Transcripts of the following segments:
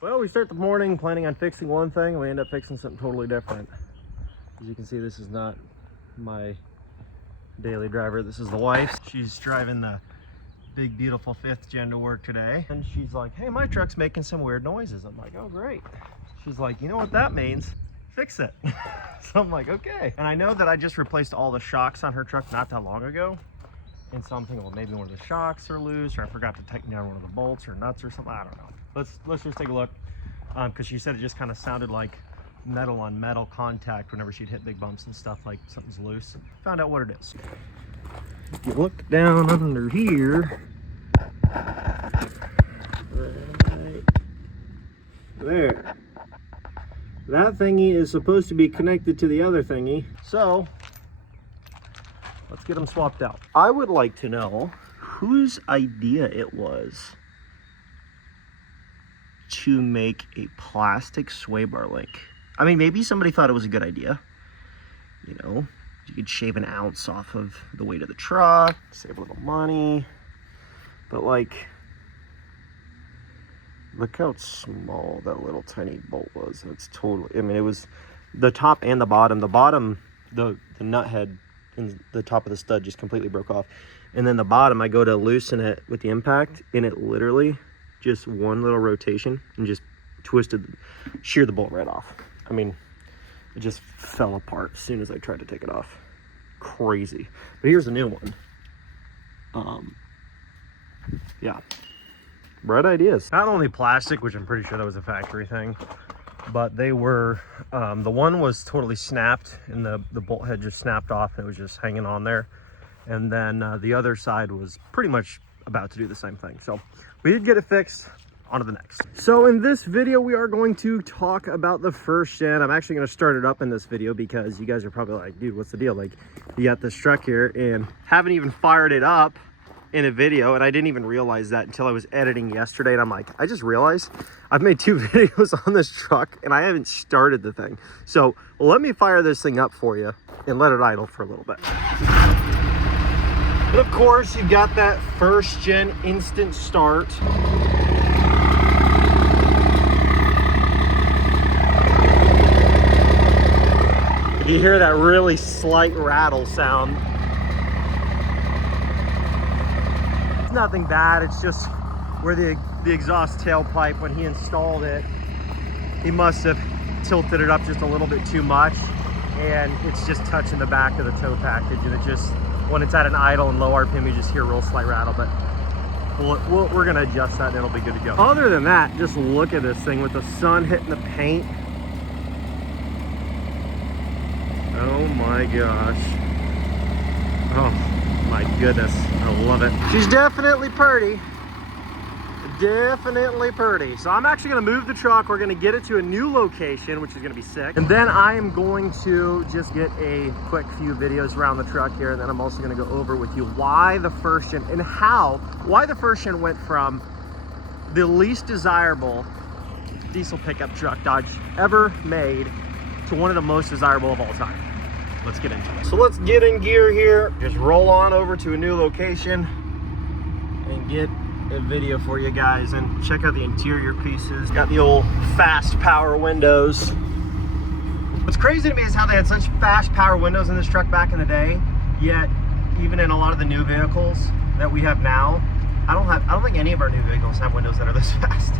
Well, we start the morning planning on fixing one thing, and we end up fixing something totally different. As you can see, this is not my daily driver. This is the wife's. She's driving the big, beautiful 5th gen to work today. And she's like, hey, my truck's making some weird noises. I'm like, oh, great. She's like, you know what that means? Fix it. So I'm like, okay. And I know that I just replaced all the shocks on her truck not that long ago. And so I'm thinking, well, maybe one of the shocks are loose, or I forgot to tighten down one of the bolts or nuts or something. I don't know. Let's just take a look, because she said it just kind of sounded like metal on metal contact whenever she'd hit big bumps and stuff, like something's loose. Found out what it is. If you look down under here, right there, that thingy is supposed to be connected to the other thingy. So let's get them swapped out. I would like to know whose idea it was to make a plastic sway bar link. I mean, maybe somebody thought it was a good idea. You know, you could shave an ounce off of the weight of the truck, save a little money. But like, look how small that little tiny bolt was. It's totally, I mean, it was the top and the bottom. The bottom, the nut head and the top of the stud just completely broke off. And then the bottom, I go to loosen it with the impact, and it literally just one little rotation and just sheared the bolt right off. I mean, it just fell apart as soon as I tried to take it off. Crazy. But here's a new one. Yeah, bright ideas. Not only plastic, which I'm pretty sure that was a factory thing, but they were, the one was totally snapped, and the bolt head just snapped off, and it was just hanging on there. And then the other side was pretty much about to do the same thing. So we did get it fixed. On to the next. So in this video, we are going to talk about the 1st gen. I'm actually going to start it up in this video because you guys are probably like, dude, what's the deal? Like, you got this truck here and haven't even fired it up in a video, and I didn't even realize that until I was editing yesterday. And I'm like, I just realized I've made 2 videos on this truck and I haven't started the thing. So let me fire this thing up for you and let it idle for a little bit. But of course, you've got that 1st gen instant start. You hear that really slight rattle sound. It's nothing bad, it's just where the exhaust tailpipe, when he installed it, he must have tilted it up just a little bit too much, and it's just touching the back of the tow package, and it just, when it's at an idle and low RPM, you just hear a real slight rattle, but we're gonna adjust that and it'll be good to go. Other than that, just look at this thing with the sun hitting the paint. Oh my gosh. Oh my goodness. I love it. She's definitely pretty. Definitely pretty. So I'm actually going to move the truck. We're going to get it to a new location, which is going to be sick. And then I am going to just get a quick few videos around the truck here. And then I'm also going to go over with you why the 1st gen and why the 1st gen went from the least desirable diesel pickup truck Dodge ever made to one of the most desirable of all time. Let's get into it. So let's get in gear here. Just roll on over to a new location and get a video for you guys and check out the interior pieces. Got the old fast power windows. What's crazy to me is how they had such fast power windows in this truck back in the day, yet even in a lot of the new vehicles that we have now, I don't think any of our new vehicles have windows that are this fast.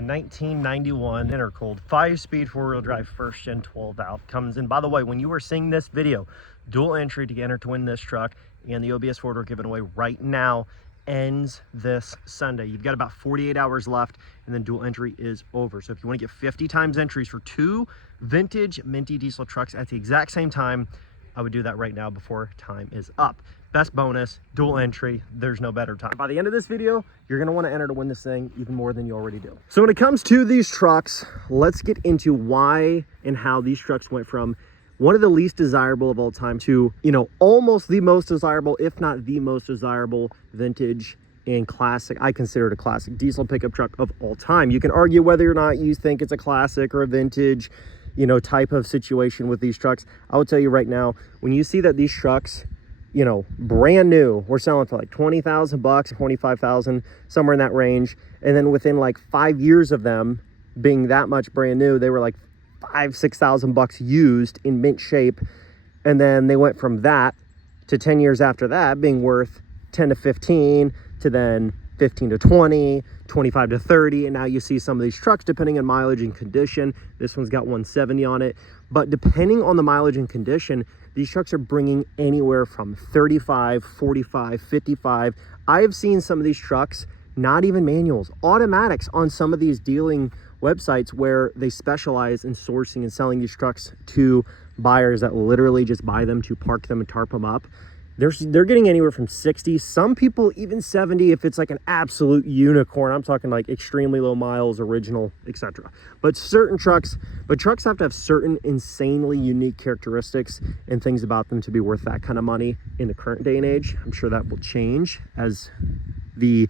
A 1991 intercooled 5-speed 4-wheel drive first gen 12 valve comes in. By the way, when you are seeing this video, dual entry to enter to win this truck and the OBS Ford we're giving away right now ends this Sunday. You've got about 48 hours left and then dual entry is over. So if you want to get 50 times entries for 2 vintage minty diesel trucks at the exact same time, I would do that right now before time is up. Best bonus, dual entry, there's no better time. By the end of this video, you're gonna wanna enter to win this thing even more than you already do. So when it comes to these trucks, let's get into why and how these trucks went from one of the least desirable of all time to, you know, almost the most desirable, if not the most desirable vintage and classic, I consider it a classic diesel pickup truck of all time. You can argue whether or not you think it's a classic or a vintage, you know, type of situation with these trucks. I will tell you right now, when you see that these trucks, you know, brand new, we're selling for like 20,000 bucks, 25,000, somewhere in that range. And then within like 5 years of them being that much brand new, they were like 5,000-6,000 bucks used in mint shape. And then they went from that to 10 years after that being worth 10 to 15 to then 15 to 20, 25 to 30. And now you see some of these trucks, depending on mileage and condition, this one's got 170 on it. But depending on the mileage and condition, these trucks are bringing anywhere from 35, 45, 55. I have seen some of these trucks, not even manuals, automatics on some of these dealing websites where they specialize in sourcing and selling these trucks to buyers that literally just buy them to park them and tarp them up. They're getting anywhere from 60, some people even 70 if it's like an absolute unicorn. I'm talking like extremely low miles, original, etc. But trucks have to have certain insanely unique characteristics and things about them to be worth that kind of money in the current day and age. I'm sure that will change as the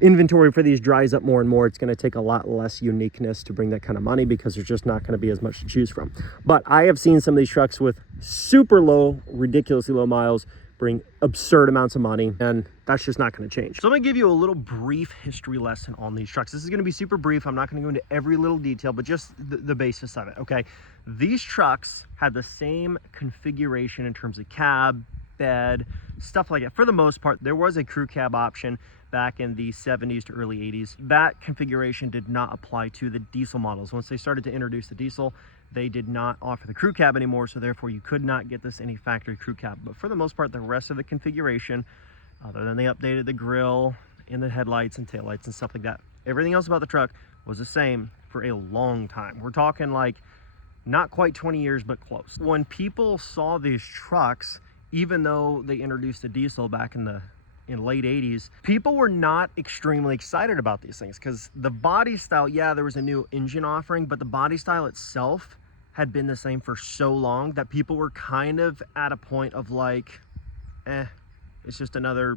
inventory for these dries up more and more. It's going to take a lot less uniqueness to bring that kind of money because there's just not going to be as much to choose from. But I have seen some of these trucks with super low, ridiculously low miles bring absurd amounts of money, and that's just not going to change. So I'm going to give you a little brief history lesson on these trucks. This is going to be super brief. I'm not going to go into every little detail, but just the basis of it, okay? These trucks had the same configuration in terms of cab, bed, stuff like that. For the most part, there was a crew cab option back in the 70s to early 80s. That configuration did not apply to the diesel models. Once they started to introduce the diesel, they did not offer the crew cab anymore, so therefore you could not get this any factory crew cab. But for the most part, the rest of the configuration, other than they updated the grille and the headlights and taillights and stuff like that, everything else about the truck was the same for a long time. We're talking like not quite 20 years, but close. When people saw these trucks, even though they introduced the diesel back in late 80s, people were not extremely excited about these things because the body style, yeah, there was a new engine offering, but the body style itself had been the same for so long that people were kind of at a point of like, it's just another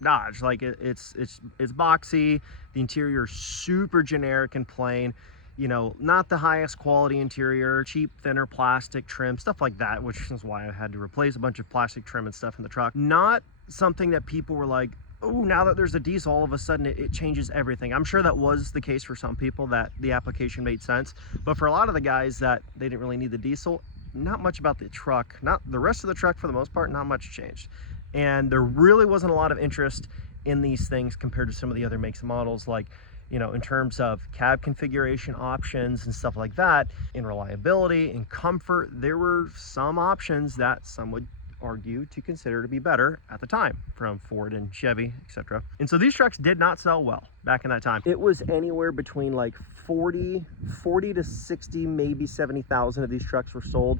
Dodge. Like it's boxy, the interior is super generic and plain, you know, not the highest quality interior, cheap, thinner plastic trim, stuff like that, which is why I had to replace a bunch of plastic trim and stuff in the truck. Not something that people were like, oh, now that there's a diesel, all of a sudden it changes everything. I'm sure that was the case for some people, that the application made sense. But for a lot of the guys that they didn't really need the diesel, not much about the truck, not the rest of the truck for the most part, not much changed. And there really wasn't a lot of interest in these things compared to some of the other makes and models, like, you know, in terms of cab configuration options and stuff like that. In reliability and comfort, there were some options that some would argue to consider to be better at the time from Ford and Chevy, etc. And so these trucks did not sell well back in that time. It was anywhere between like 40 to 60, maybe 70,000 of these trucks were sold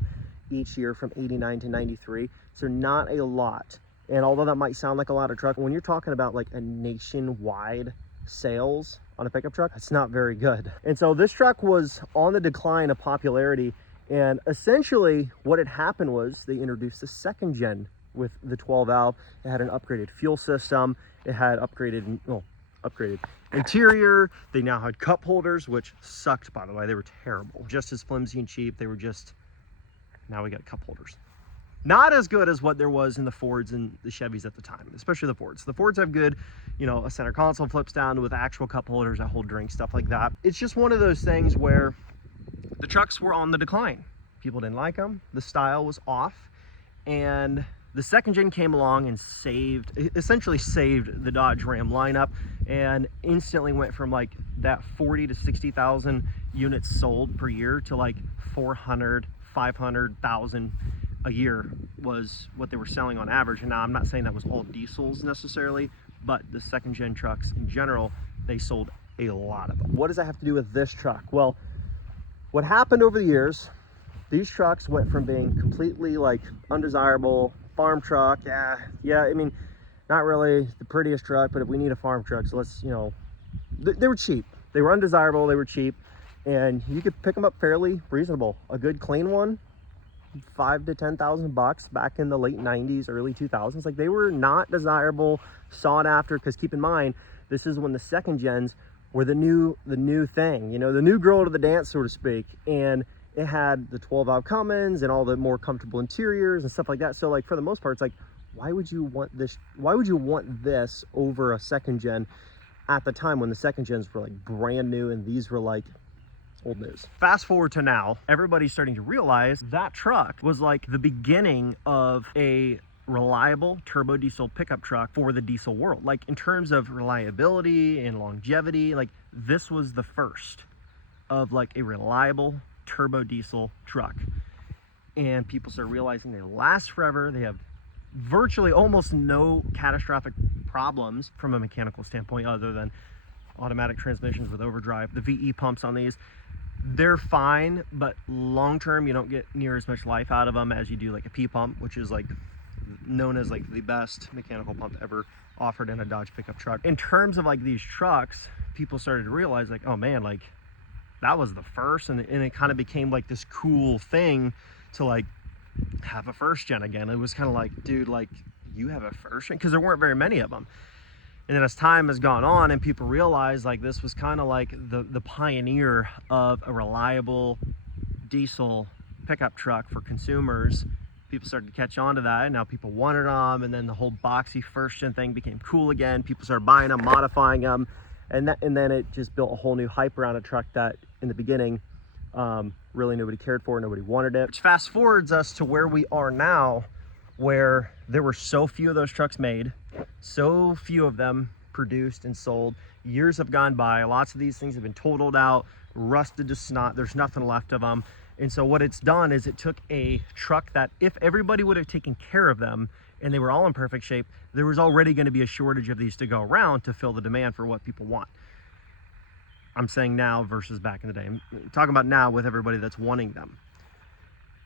each year from 89 to 93. So not a lot. And although that might sound like a lot of truck, when you're talking about like a nationwide sales on a pickup truck, it's not very good. And so this truck was on the decline of popularity. And essentially what had happened was they introduced the second gen with the 12 valve. It had an upgraded fuel system. It had upgraded interior. They now had cup holders, which sucked, by the way. They were terrible. Just as flimsy and cheap. They were just, now we got cup holders. Not as good as what there was in the Fords and the Chevys at the time, especially the Fords. The Fords have good, you know, a center console flips down with actual cup holders that hold drinks, stuff like that. It's just one of those things where the trucks were on the decline. People didn't like them. The style was off. And the second gen came along and essentially saved the Dodge Ram lineup, and instantly went from like that 40 to 60,000 units sold per year to like 400, 500,000 a year was what they were selling on average. And now I'm not saying that was all diesels necessarily, but the second gen trucks in general, they sold a lot of them. What does that have to do with this truck? Well, what happened over the years, these trucks went from being completely like undesirable farm truck. Yeah, I mean, not really the prettiest truck, but if we need a farm truck, so let's, you know, they were cheap. They were undesirable, they were cheap, and you could pick them up fairly reasonable. A good clean one, $5,000 to $10,000 back in the late 90s, early 2000s. Like, they were not desirable, sought after, because keep in mind, this is when the second gens were the new thing, you know, the new girl to the dance, so to speak. And it had the 12-valve Cummins and all the more comfortable interiors and stuff like that. So like, for the most part, it's like, why would you want this? Why would you want this over a second gen at the time when the second gens were like brand new and these were like old news? Fast forward to now, everybody's starting to realize that truck was like the beginning of a reliable turbo diesel pickup truck for the diesel world. Like, in terms of reliability and longevity, like, this was the first of like a reliable turbo diesel truck. And people start realizing they last forever. They have virtually almost no catastrophic problems from a mechanical standpoint, other than automatic transmissions with overdrive. The VE pumps on these, they're fine, but long term you don't get near as much life out of them as you do like a P pump, which is like known as like the best mechanical pump ever offered in a Dodge pickup truck. In terms of like these trucks, people started to realize like, oh man, like that was the first, and it kind of became like this cool thing to like have a first gen again. It was kind of like, dude, like, you have a first gen, because there weren't very many of them. And then as time has gone on and people realize like this was kind of like the pioneer of a reliable diesel pickup truck for consumers, people started to catch on to that, and now people wanted them. And then the whole boxy first gen thing became cool again. People started buying them, modifying them, and then it just built a whole new hype around a truck that in the beginning really nobody cared for, nobody wanted it. Which fast forwards us to where we are now, where there were so few of those trucks made, so few of them produced and sold. Years have gone by, lots of these things have been totaled out, rusted to snot, there's nothing left of them. And so what it's done is it took a truck that, if everybody would have taken care of them and they were all in perfect shape, there was already going to be a shortage of these to go around to fill the demand for what people want. I'm saying now versus back in the day. I'm talking about now with everybody that's wanting them.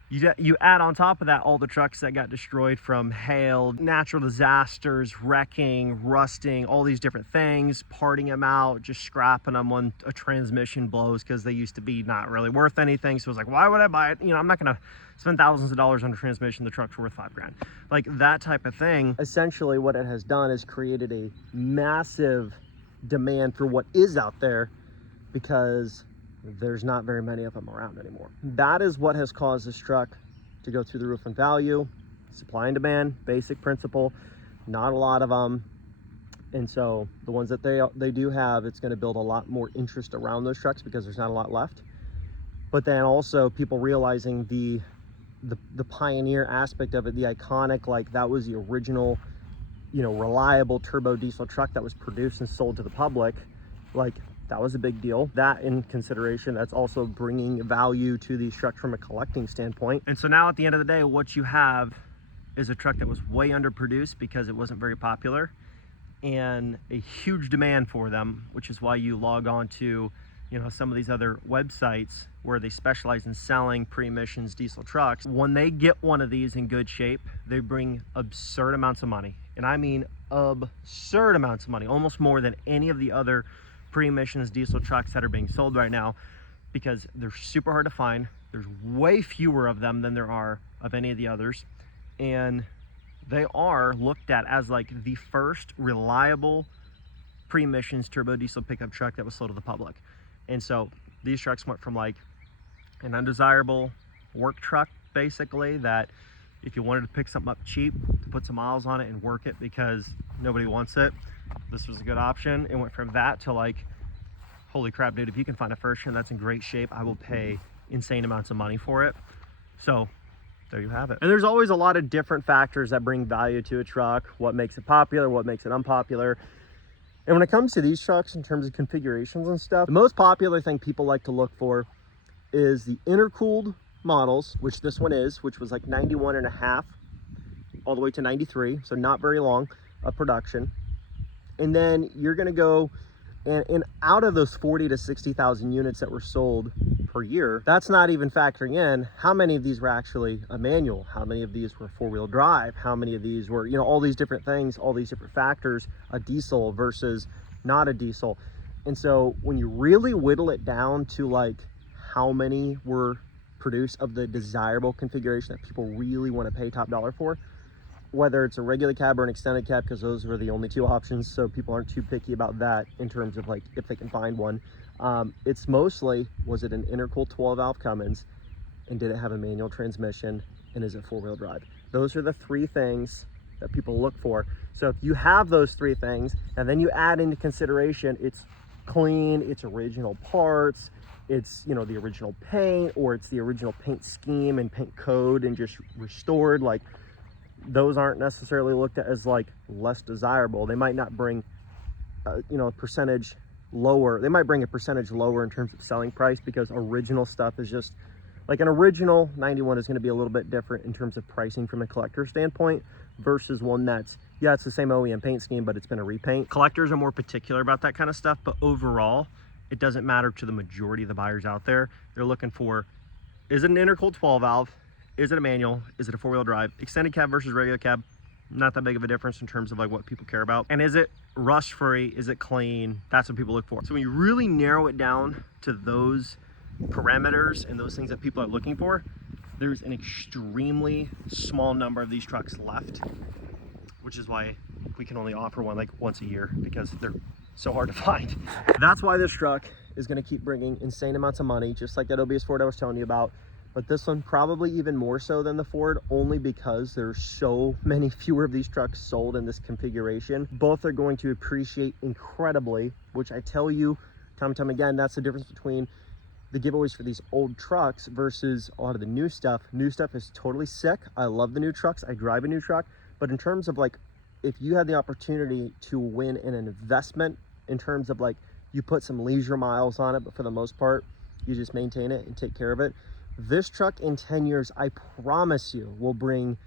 You add on top of that all the trucks that got destroyed from hail, natural disasters, wrecking, rusting, all these different things, parting them out, just scrapping them when a transmission blows because they used to be not really worth anything. So it's like, why would I buy it? You know, I'm not going to spend thousands of dollars on a transmission. The truck's worth $5,000. Like that type of thing. Essentially what it has done is created a massive demand for what is out there, because there's not very many of them around anymore. That is what has caused this truck to go through the roof in value. Supply and demand, basic principle, not a lot of them. And so the ones that they do have, it's going to build a lot more interest around those trucks because there's not a lot left. But then also people realizing the pioneer aspect of it, the iconic, like that was the original, you know, reliable turbo diesel truck that was produced and sold to the public. Like, that was a big deal. That in consideration, that's also bringing value to these trucks from a collecting standpoint. And so now at the end of the day, what you have is a truck that was way underproduced because it wasn't very popular, and a huge demand for them, which is why you log on to, you know, some of these other websites where they specialize in selling pre-emissions diesel trucks. When they get one of these in good shape, they bring absurd amounts of money. And I mean absurd amounts of money, almost more than any of the other pre-emissions diesel trucks that are being sold right now, because they're super hard to find. There's way fewer of them than there are of any of the others, and they are looked at as like the first reliable pre-emissions turbo diesel pickup truck that was sold to the public. And so these trucks went from like an undesirable work truck, basically, that if you wanted to pick something up cheap to put some miles on it and work it because nobody wants it, this was a good option. It went from that to like, holy crap, dude, if you can find a first gen that's in great shape, I will pay insane amounts of money for it. So there you have it. And there's always a lot of different factors that bring value to a truck, what makes it popular, what makes it unpopular. And when it comes to these trucks in terms of configurations and stuff, the most popular thing people like to look for is the intercooled models, which this one is, which was like 91.5 all the way to 93, so not very long of production. And then you're going to go and out of those 40 to 60,000 units that were sold per year, that's not even factoring in how many of these were actually a manual, how many of these were four-wheel drive, how many of these were, you know, all these different things, all these different factors, a diesel versus not a diesel. And so when you really whittle it down to like how many were produced of the desirable configuration that people really want to pay top dollar for, whether it's a regular cab or an extended cab, because those were the only two options, so people aren't too picky about that in terms of like if they can find one. It's mostly, was it an intercooled 12 valve Cummins, and did it have a manual transmission, and is it four-wheel drive? Those are the three things that people look for. So if you have those three things, and then you add into consideration it's clean, it's original parts, it's, you know, the original paint, or it's the original paint scheme and paint code and just restored, like those aren't necessarily looked at as like less desirable. They might not bring you know, a percentage lower. They might bring a percentage lower in terms of selling price, because original stuff is just like an original 91 is going to be a little bit different in terms of pricing from a collector standpoint versus one that's, yeah, it's the same OEM paint scheme, but it's been a repaint. Collectors are more particular about that kind of stuff, but overall it doesn't matter to the majority of the buyers out there. They're looking for, is it an intercooled 12 valve? Is it a manual? Is it a four-wheel drive? Extended cab versus regular cab, not that big of a difference in terms of like what people care about. And is it rust-free? Is it clean? That's what people look for. So when you really narrow it down to those parameters and those things that people are looking for, there's an extremely small number of these trucks left, which is why we can only offer one like once a year, because they're so hard to find. That's why this truck is going to keep bringing insane amounts of money, just like that OBS Ford I was telling you about. But this one probably even more so than the Ford, only because there's so many fewer of these trucks sold in this configuration. Both are going to appreciate incredibly, which I tell you time and time again, that's the difference between the giveaways for these old trucks versus a lot of the new stuff. New stuff is totally sick. I love the new trucks. I drive a new truck. But in terms of like, if you had the opportunity to win in an investment, in terms of like, you put some leisure miles on it, but for the most part, you just maintain it and take care of it. This truck in 10 years, I promise you, will bring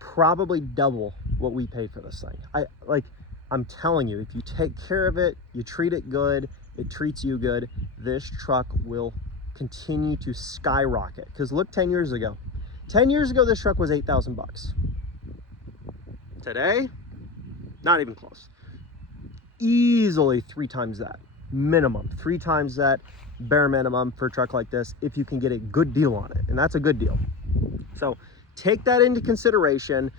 probably double what we paid for this thing. I'm telling you, if you take care of it, you treat it good, it treats you good, this truck will continue to skyrocket. Because look, 10 years ago, this truck was 8,000 bucks. Today, not even close. Easily 3 times that, minimum, 3 times that. Bare minimum for a truck like this, if you can get a good deal on it, and that's a good deal. So take that into consideration.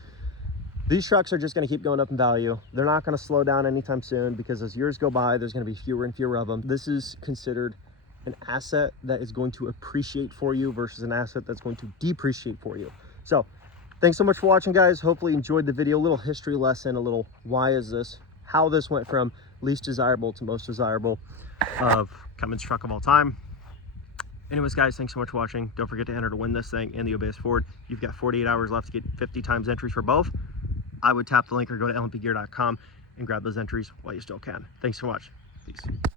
These trucks are just going to keep going up in value. They're not going to slow down anytime soon, because as years go by, there's going to be fewer and fewer of them. This is considered an asset that is going to appreciate for you versus an asset that's going to depreciate for you. So thanks so much for watching, guys. Hopefully you enjoyed the video. A little history lesson, a little why is this, how this went from least desirable to most desirable of Cummins truck of all time. Anyways, guys, thanks so much for watching. Don't forget to enter to win this thing and the OBS Ford. You've got 48 hours left to get 50 times entries for both. I would tap the link or go to lmpgear.com and grab those entries while you still can. Thanks so much. Peace.